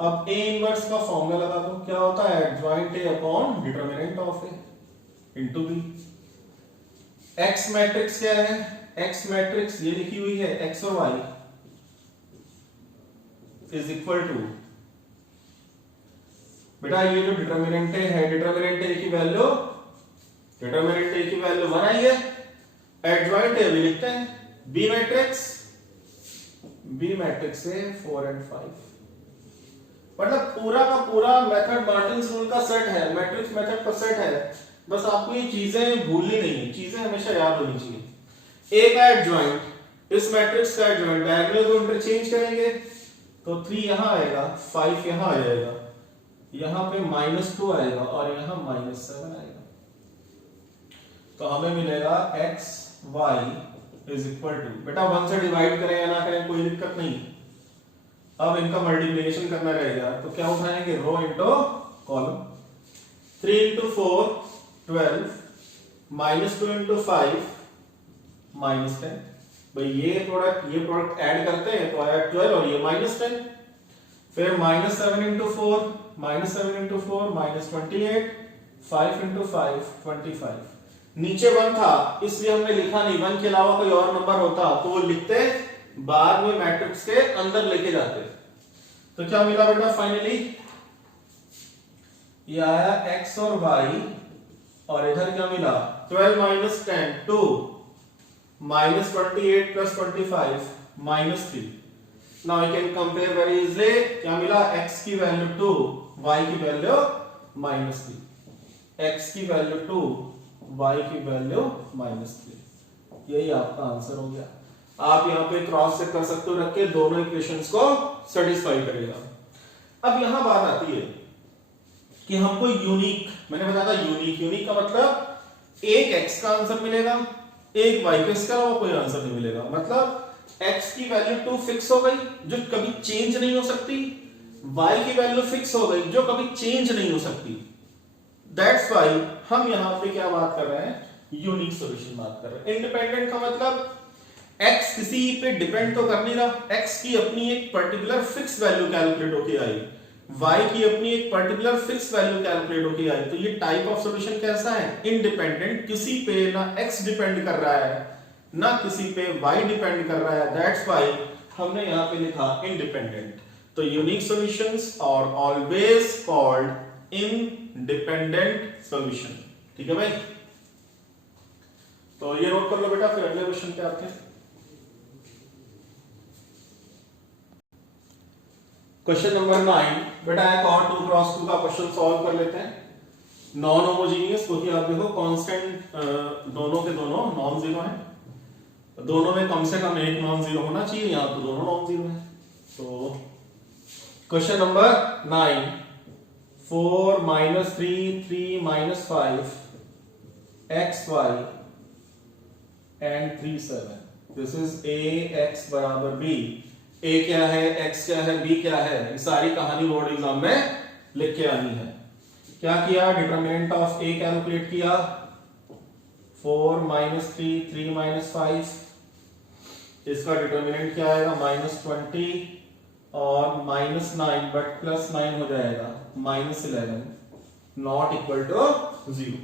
अब a इनवर्स का फॉर्मूला लगा दो, क्या होता है adjoint a upon determinant of a into b। x matrix क्या है, x मैट्रिक्स ये लिखी हुई है x और y इज इक्वल टू, बेटा ये जो डिटरमिनेंट है, डिटरमिनेंट a की वैल्यू 1 आई है, एडजॉइंट a भी लिखते हैं, b मैट्रिक्स से 4 और 5। मतलब पूरा का पूरा मेथड मार्टिन्स रूल का सेट है, मैट्रिक्स मेथड का सेट है। बस आपको ये चीजें भूलनी नहीं है, चीजें हमेशा याद होनी चाहिए। a का एडजॉइंट, इस मैट्रिक्स का एडजॉइंट, डायगोनल को इंटरचेंज करेंगे तो 3 यहां आएगा, 5 यहां आ जाएगा, यहां पे -2 आएगा और यहां -7 आएगा। तो हमें मिलेगा x y is equal to, बेटा 1 से डिवाइड करें या ना करें कोई दिक्कत नहीं। अब इनका मल्टीप्लिकेशन करना रहेगा तो क्या उठाएंगे, रो इनटू कॉलम। 3 into 4 12, -2 into 5 -10। भाई ये प्रोडक्ट ऐड करते हैं तो आया 12 और ये -10। फिर -7 into 4 -28, 5 into 5 25। नीचे 1 था इसलिए हमने लिखा नहीं, 1 के अलावा कोई और नंबर होता तो वो लिखते, बाद में मैट्रिक्स के अंदर लेके जाते। तो क्या मिला बेटा फाइनली, ये आया x और y और इधर क्या मिला 12 - 10 2, -28 + 25 -3। Now I can compare very easily, क्या मिला x की वैल्यू 2, y की वैल्यू -3, x की वैल्यू 2, y की वैल्यू -3। यही आपका आंसर हो गया। आप यहां पे क्रॉस चेक कर सकते हो, रख के दोनों इक्वेशंस को सेटिस्फाई करेगा। अब यहां बात आती है कि हमको यूनिक, मैंने बताया था यूनिक का मतलब एक x का आंसर मिलेगा, एक y का, इसका अलावा कोई आंसर नहीं मिलेगा। मतलब x की वैल्यू 2 फिक्स हो गई जो कभी चेंज नहीं हो सकती, y की वैल्यू फिक्स हो गई जो कभी चेंज नहीं हो सकती। दैट्स व्हाई हम यहां पे क्या बात कर रहे हैं, यूनिक सॉल्यूशन बात कर रहे हैं। इंडिपेंडेंट का मतलब x किसी पे डिपेंड तो कर नहीं रहा, x की अपनी एक पर्टिकुलर फिक्स वैल्यू कैलकुलेट होके आई, y की अपनी एक पर्टिकुलर फिक्स वैल्यू कैलकुलेट होके आई। तो ये टाइप ऑफ सॉल्यूशन कैसा है, इंडिपेंडेंट, किसी पे ना x डिपेंड कर रहा है ना किसी पे y डिपेंड कर रहा है। दैट्स व्हाई हमने यहां पे लिखा इंडिपेंडेंट। तो unique solutions are always called independent solution. ठीक है भाई, तो ये नोट कर लो बेटा, फिर अगले क्वेश्चन पे आते हैं। क्वेश्चन नंबर 9, बेटा एक और 2 क्रॉस 2 का क्वेश्चन सॉल्व कर लेते हैं। नॉन होमोजेनियस, क्योंकि आप देखो कांस्टेंट दोनों के दोनों नॉन जीरो हैं, दोनों में कम से कम एक नॉन जीरो होना चाहिए, यहां तो दोनों नॉन जीरो हैं। तो question number 9, 4 - 3 3 - 5 xy and 3 7। This is a x बराबर b। a क्या है, x क्या है, b क्या है, ये सारी कहानी बोर्ड एग्जाम में लिख के आनी है। क्या किया, डिटरमिनेंट ऑफ a कैलकुलेट किया, 4 - 3 3 - 5, इसका डिटरमिनेंट क्या आएगा -20 और -9 बट +9 हो जाएगा -11 नॉट इक्वल टू 0।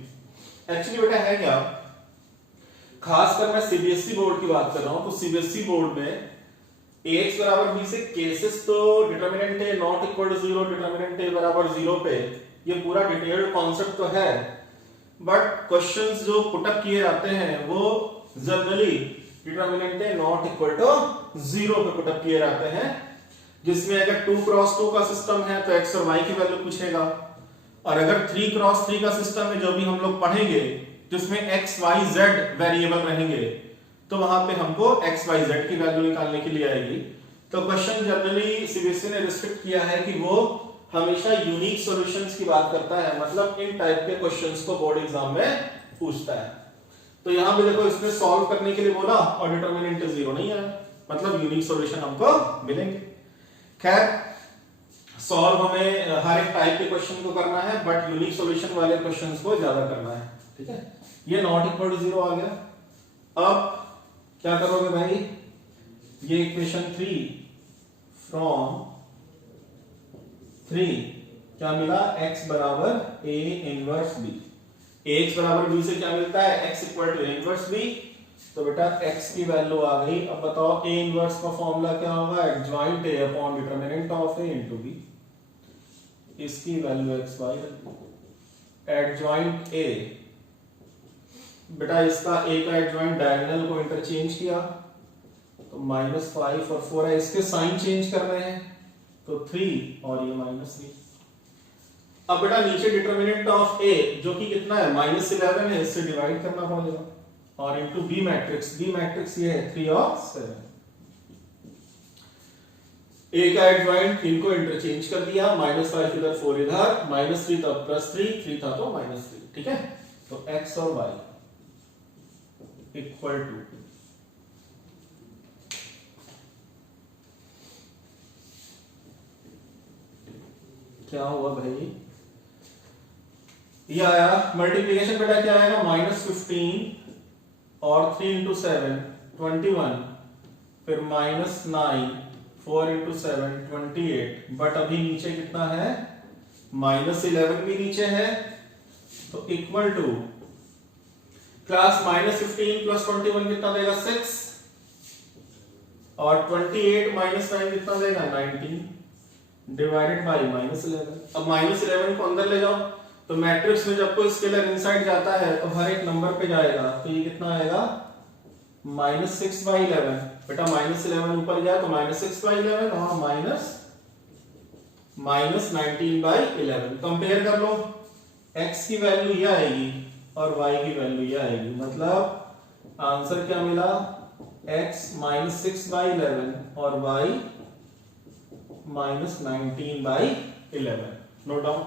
एक्चुअली बेटा है क्या, खासकर मैं सीबीएसई बोर्ड की बात कर रहा हूं, तो सीबीएसई बोर्ड में ax बराबर b से केसेस तो determinant a not equal to 0, determinant a बराबर 0 पे ये पूरा डिटेल्ड कॉन्सेप्ट तो है, बट क्वेश्चंस जो पुट अप किए जाते हैं वो generally determinant a not equal to 0 पे पुट अप किए जाते हैं, जिसमें अगर 2 क्रॉस 2 का सिस्टम है तो x और y की वैल्यू पूछेगा, और अगर 3 क्रॉस 3 का सिस्टम है जो भी हम लोग पढ़ेंगे जिसमें x y z वेरिएबल रहेंगे, तो वहां पे हमको x y z की वैल्यू निकालने के लिए आएगी। तो क्वेश्चन जनरली सीबीएसई ने रिस्ट्रिक्ट किया है कि वो हमेशा यूनिक सॉल्यूशंस की बात करता है, मतलब इन टाइप के क्वेश्चंस को बोर्ड एग्जाम में पूछता है। तो यहां भी देखो इसने सॉल्व करने के लिए बोला और डिटरमिनेंट 0 नहीं आया, मतलब यूनिक सॉल्यूशन हमको मिलेंगे। खैर सॉल्व हमें हर एक टाइप के क्वेश्चन को करना है, बट यूनिक सॉल्यूशन वाले क्वेश्चंस को ज्यादा करना है, ठीक है। ये नॉट इक्वल टू 0 आ गया। अब क्या करोगे भाई, ये इक्वेशन 3 फ्रॉम 3 क्या मिला, x बराबर a इनवर्स b। ax बराबर b से क्या मिलता है, x equal to a inverse b। तो बेटा x की वैल्यू आ गई। अब बताओ a इनवर्स का फॉर्मूला क्या होगा, adjoint a upon determinant of a into b। इसकी value x by adjoint a, बेटा इसका a का एडजॉइंट डायगोनल को इंटरचेंज किया तो -5 और 4 है, इसके साइन चेंज कर रहे हैं तो 3 और ये -3। अब बेटा नीचे डिटरमिनेंट ऑफ a जो कि कितना है -11 है, इससे डिवाइड करना पड़ेगा और इनटू b मैट्रिक्स ये है 3 और 7। a का एडजॉइंट इनको इंटरचेंज कर दिया, -5 इधर 4 इधर, -3 था +3 था तो -3, ठीक है। तो x और y इक्वल टू क्या हुआ भाई, ये आया मल्टीप्लीकेशन बेटा क्या आएगा, -15 और 3 इंटू 7 21, फिर -9 4 इंटू 7 28, बट अभी नीचे कितना है -11 भी नीचे है, तो इक्वल टू क्लास -15 प्लस 21 कितना देगा 6 और 28 -9 कितना देगा 19 डिवाइडेड बाय -11। अब -11 को अंदर ले जाओ तो मैट्रिक्स में जब कोई स्केलर इनसाइड जाता है तो हर एक नंबर पे जाएगा, तो ये कितना आएगा -6/11। बेटा -11 ऊपर गया तो -6/11 और -19/11। कंपेयर कर लो, x की वैल्यू ये आएगी और y की वैल्यू ये आएगी, मतलब आंसर क्या मिला, x -6/11 और y -19/11। Note down.